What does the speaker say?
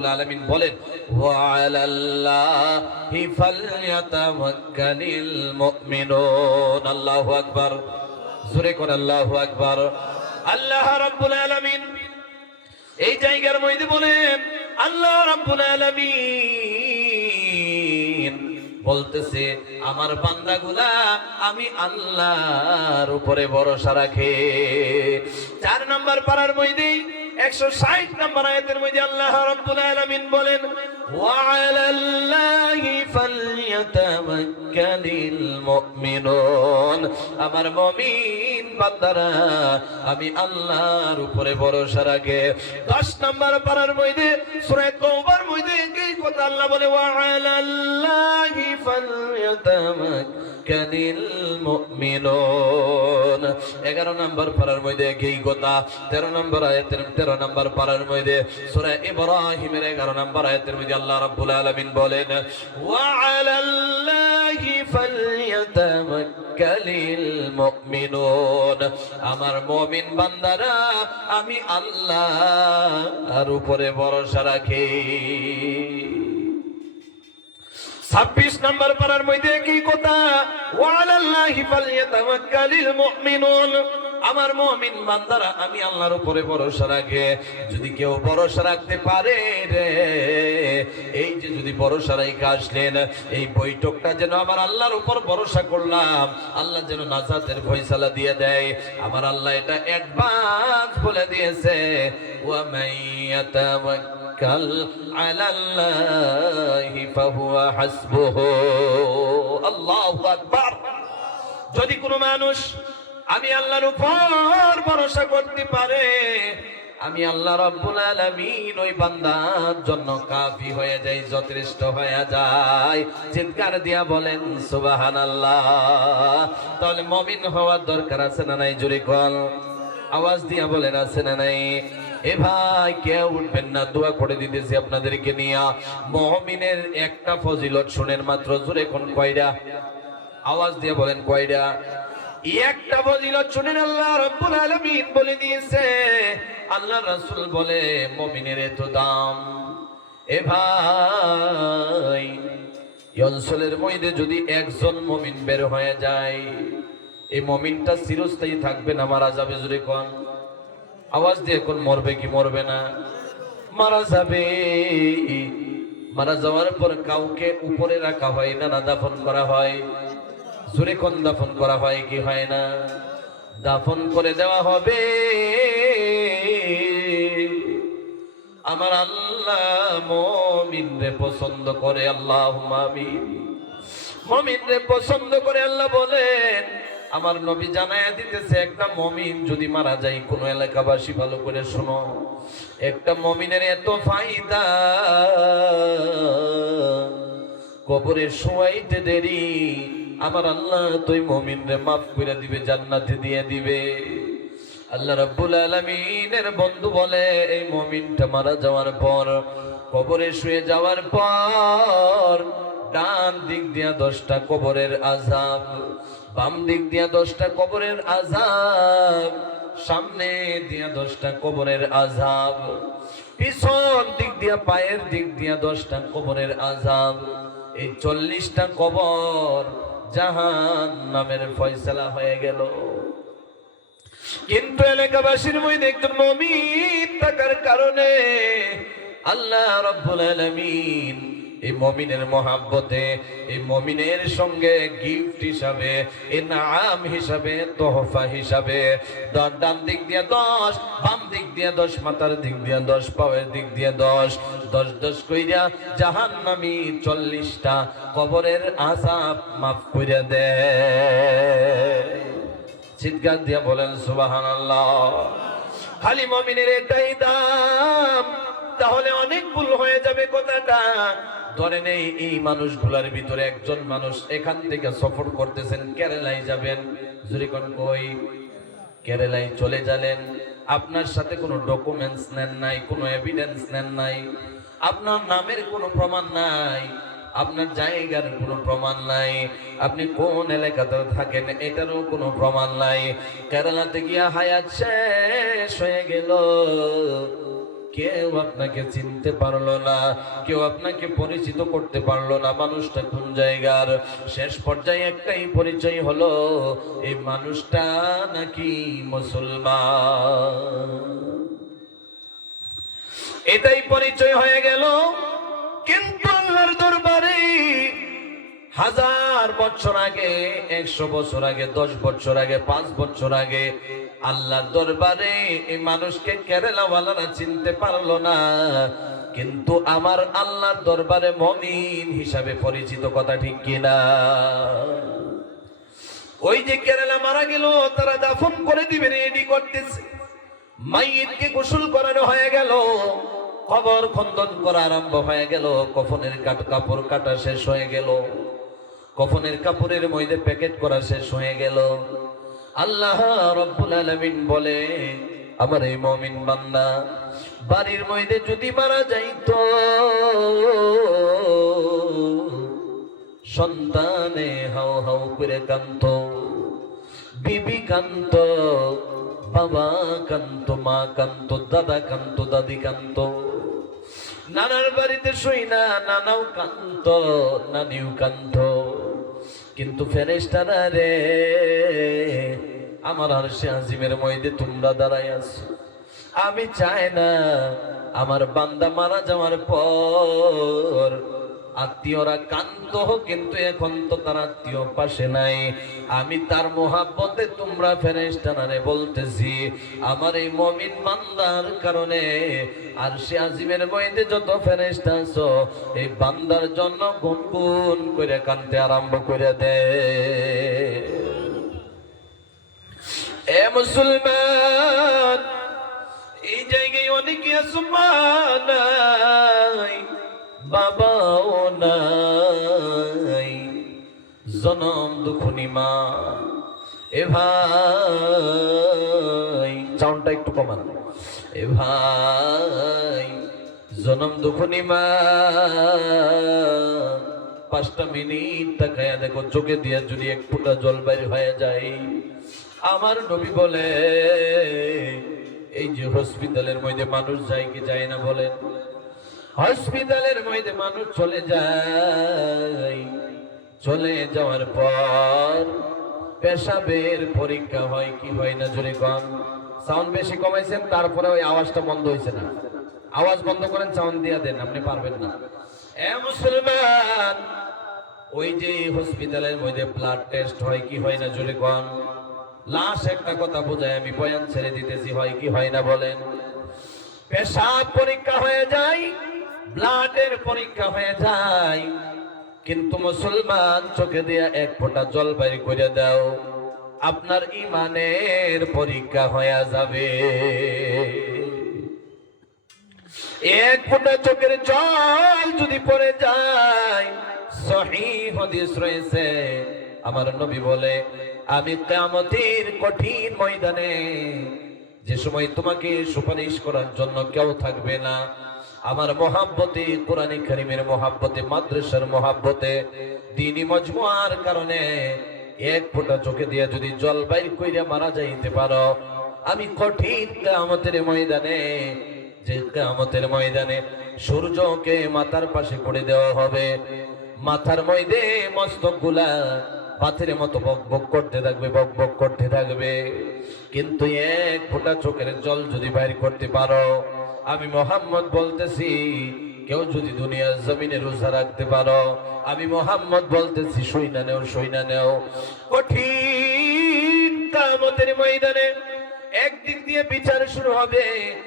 রাব্বুল আলামিন বলেন ওয়া আলাল্লাহি ফালইয়াতাওয়াক্কালিল মুমিনুন। আল্লাহু আকবার, জোরে করে আল্লাহু আকবার। আল্লাহ রাব্বুল আলামিন এই জায়গার মধ্যে বলেন, আল্লাহ রাব্বুল আলামিন বলতেছে আমার বান্দাগুলা আমি আল্লাহর উপরে ভরসা রাখে। 4 নম্বর পারার মধ্যে 160 নম্বর আয়াতের মধ্যে আল্লাহ রাব্বুল আলামিন বলেন ওয়া আলাল্লাহি ফালইয়াতাওয়াক্কালিল মুমিনুন। আমার মুমিন বান্দারা আমি আল্লাহর উপরে ভরসা রাখে। 10 নম্বর পারার মধ্যে সূরা তাওবার মধ্যে এই কথা আল্লাহ বলে ওয়া আলাল্লাহি ফালইয়াতাওয়াক্কালিল মুমিনুন। 11 নম্বর পারার মধ্যে এই কথা। 13 নম্বর আয়াতের 13 নম্বর পারার মধ্যে সূরা ইব্রাহিমের 11 নম্বর আয়াতের মধ্যে আল্লাহ রাব্বুল আলামিন বলেন ওয়া আলাল্লাহি ফালইয়াতাওয়াক্কালিল মুমিনুন। আমার মুমিন বান্দারা আমি আল্লাহর উপরে ভরসা রাখি। 26 নম্বর পারার মধ্যে কি কথা ওয়া আলাল্লাহি ফালইয়াতাওয়াক্কালিল মুমিনুন। আমার মুমিন বান্দারা আমি আল্লাহর উপরে ভরসা রাখে। যদি কেউ ভরসা রাখতে পারে রে, এই যে যদি ভরসা রেখে আসলেন এই বৈঠকটা যেন আমার আল্লাহর উপর ভরসা করলাম, আল্লাহ যেন নাজাতের ফয়সালা দিয়ে দেয়। আমার আল্লাহ এটা অ্যাডভান্স বলে দিয়েছে ওয়া মাইয়াতাওয়াক্কাল আলাল্লাহি ফাহুয়া হাসবুহু। আল্লাহু আকবার। যদি কোনো মানুষ আমি আল্লাহর উপর ভরসা করতে পারে, আমি আল্লাহ রাব্বুল আলামিন ওই বান্দার জন্য কাফি হয়ে যায়, যথেষ্ট হয়ে যায়। চিৎকার দিয়া বলেন সুবহানাল্লাহ। তাহলে মুমিন হওয়ার দরকার আছে না নাই? জোরে কোন আওয়াজ দিয়া বলেন আছে না নাই? এ ভাই কেউ উঠবেন না, দোয়া করে দিতেছি আপনাদেরকে নিয়া। মুমিনের একটা ফজিলত শুনেন মাত্র, জোরে কোন কয়টা? আওয়াজ দিয়ে বলেন কয়টা? একটা ফজিলত শুনেন, আল্লাহ রাব্বুল আলামিন বলে দিয়েছে, আল্লাহ রাসূল বলে মুমিনের এত দাম। এ ভাই এই অঞ্চলের মধ্যে যদি একজন মুমিন বের হয়ে যায়, এই মুমিনটা চিরস্থায়ী থাকবে না, মারা যাবে। জোরে কোন আওয়াজ দিয়ে কোন মরবে কি মরবে না? মারা যাবে। মারা যাওয়ার পর কাউকে উপরে রাখা হয় না, না দাফন করা হয়? জোরে কোন দাফন করা হয় কি হয় না? দাফন করে দেওয়া হবে। আমার আল্লাহ মুমিনরে পছন্দ করে, আল্লাহুম্মা আমিন। মুমিনরে পছন্দ করে আল্লাহ বলেন, আমার নবী জানায়া দিতেছে একটা মুমিন যদি মারা যায়, কোন এলাকাবাসী ভালো করে শোনো, একটা মুমিনের এত ফায়দা, কবরে শোয়াইতে দেরি, আমার আল্লাহ তুই মুমিনরে মাফ করে দিবে, জান্নাতে দিয়ে দিবে। আল্লাহ রাব্বুল আলামিনের বন্ধু বলে এই মুমিনটা মারা যাওয়ার পর, কবরে শুয়ে যাওয়ার পর, ডান দিক দিয়া 10টা কবরের আযাব, বাম দিক দিয়া 10টা কবরের আযাব, সামনে দিয়া 10টা কবরের আযাব, পিছন দিক দিয়া পায়ের দিক দিয়া 10টা কবরের আযাব। এই 40টা কবর জাহান্নামের ফয়সালা হয়ে গেল। কিন্তু এলাকাবাসীর মধ্যে একজন মুমিন থাকার কারণে আল্লাহ রাব্বুল আলামিন এই মুমিনের মহব্বতে, এই মুমিনের সঙ্গে গিফট হিসাবে, ইনাম হিসাবে, তোহফা হিসাবে ডান দিক দিয়ে 10, বাম দিক দিয়ে 10, মাথার দিক দিয়ে 10, পায়ের দিক দিয়ে 10, 10 10 কইরা জাহান্নামী 40টা কবরের আযাব মাফ কইরা দেয়। চিৎকার দিয়া বলেন সুবহানাল্লাহ। খালি মুমিনের এটাই দাম, তাহলে অনেক ভুল হয়ে যাবে কথাটা। ধরেন এই মানুষগুলোর ভিতরে একজন মানুষ এখান থেকে সফর করতেছেন, কেরালায় যাবেন, জোরে কোন কই? কেরালায় চলে যাবেন, আপনার সাথে কোনো ডকুমেন্টস নেন নাই, কোনো এভিডেন্স নেন নাই, আপনার নামের কোনো প্রমাণ নাই, আপনার জায়গার কোনো প্রমাণ নাই, আপনি কোন এলাকাতে থাকেন এটারও কোনো প্রমাণ নাই। কেরালাতে গিয়া হায়াত শেষ হয়ে গেল, কেউ আপনাকে চিনতে পারলো না, কেউ আপনাকে পরিচিত করতে পারলো না মানুষটা কোন জায়গার। শেষ পর্যায়ে একটাই পরিচয় হলো, এই মানুষটা নাকি মুসলমান। এটাই পরিচয় হয়ে গেল। কিন্তু আল্লাহর দরবারে 1000 বছর আগে, 100 বছর আগে, 10 বছর আগে, 5 বছর আগে আল্লাহর দরবারে এই মানুষকে কেরালাওয়ালারা চিনতে পারলো না, কিন্তু আমার আল্লাহর দরবারে মুমিন হিসাবে পরিচিত। কথা ঠিক কিনা? ওই যে কেরালা মারা গেল, তারা দাফন করে দিবে, রেডি করতেছে। মাইয়িতকে গোসল করানো হয়ে গেল, কবর খন্দন করা আরম্ভ হয়ে গেল, কফনের কাপড় কাটা শেষ হয়ে গেল, কফনের কাপড়ের মধ্যে প্যাকেট করা শেষ হয়ে গেল। আল্লাহ রাব্বুল আলামিন বলে, আমার এই মুমিন বান্দা বাড়ির মধ্যে যদি মারা যাইতো, সন্তানে হাও হাও করে কাঁদতো, বিবি কাঁদতো, বাবা কাঁদতো, মা কাঁদতো, দাদা কাঁদতো, দাদি কাঁদতো, নানার বাড়িতে শুই না নানাও কাঁদতো, নানিও কাঁদতো। কিন্তু ফেরেশতারা রে, আমার আরশে আজিমের মধ্যে তোমরা দাঁড়ায় আছো। আমি চাই না আমার বান্দা মারা যাওয়ার পর আত্মীয়রা কান্ত, কিন্তু এখন তো তার আত্মীয় পাশে নাই। আমি তার মোহাব্বতে তোমরা ফেরেশতারে বলতেছি, আমার এই মুমিন বান্দার কারণে আরশে আজিমের মধ্যে যত ফেরেশতা আছো, এই বান্দার জন্য গুনগুন করে কাঁদতে আরম্ভ করে দে। এ মুসলমান, এই জায়গায় অনেকে আছে মা নাই, বাবাও নাই, জনম দুঃখনি মা। এ ভাই, সাউন্ডটা একটু কমান। এ ভাই, জনম দুঃখনি মা, 5টা মিনিট তাকায়া দেখো, চোখে দিয়ে যদি এক ফোঁটা জল বাইর হয়ে যায়। আমার নবী বলে, এই যে হসপিটালের মধ্যে মানুষ যায় কি যায় না বলেন? হসপিটালের মধ্যে মানুষ চলে যায়, চলে যাওয়ার পর পেশাবের পরীক্ষা হয় কি হয় না? জোরে কম। সাউন্ড বেশি কমাইছেন, তারপরে ওই আওয়াজটা বন্ধ হয়েছে না। আওয়াজ বন্ধ করেন, সাউন্ড দিয়ে দেন, আপনি পারবেন না। এ মুসলমান, ওই যে হসপিটালের মধ্যে ব্লাড টেস্ট হয় কি হয় না? জোরে কম। লাশ একটা কথা বোঝায়, আমি বয়ান ছেড়ে দিতেছি, হয় কি হয় না বলেন? পেশাব পরীক্ষা হয়ে যায়, ব্লাডের পরীক্ষা হয়ে যায়, কিন্তু মুসলমান চোখে দিয়া এক ফোঁটা জল বাইর করে দাও, আপনার ইমানের পরীক্ষা হয়ে যাবে। এক ফোঁটা চোখের জল যদি পড়ে যায়, সহিহ হাদিস রয়েছে, আমার নবী বলে, আমি কিয়ামতের কঠিন ময়দানে, যে সময় তোমাকে সুপারিশ করার জন্য কেউ থাকবে না, আমার মহাব্বতে, কোরআনে কারীমের মহাব্বতে, মাদ্রাসার মহাব্বতে, দ্বীনি মজমুয়ার কারণে এক ফোঁটা চোখে দিয়ে যদি জল বাইর কইরা মারা যাইতে পারো, আমি কঠিন কিয়ামতের ময়দানে, যে কিয়ামতের ময়দানে সূর্যকে মাথার পাশে করে দেওয়া হবে, মাথার মধ্যে মস্তকগুলা পাথরের মতো বক বক করতে থাকবে, বক বক করতে থাকবে, কিন্তু এক ফোঁটা চোখের জল যদি বাইর করতে পারো, আমি মুহাম্মদ বলতেছি, কেউ যদি দুনিয়ার জমিনে রোজা রাখতে পারো, আমি মুহাম্মদ বলতেছি, সইনা নেও, সইনা নেও। কঠিন কিয়ামতের ময়দানে একদিক দিয়ে বিচার শুরু হবে,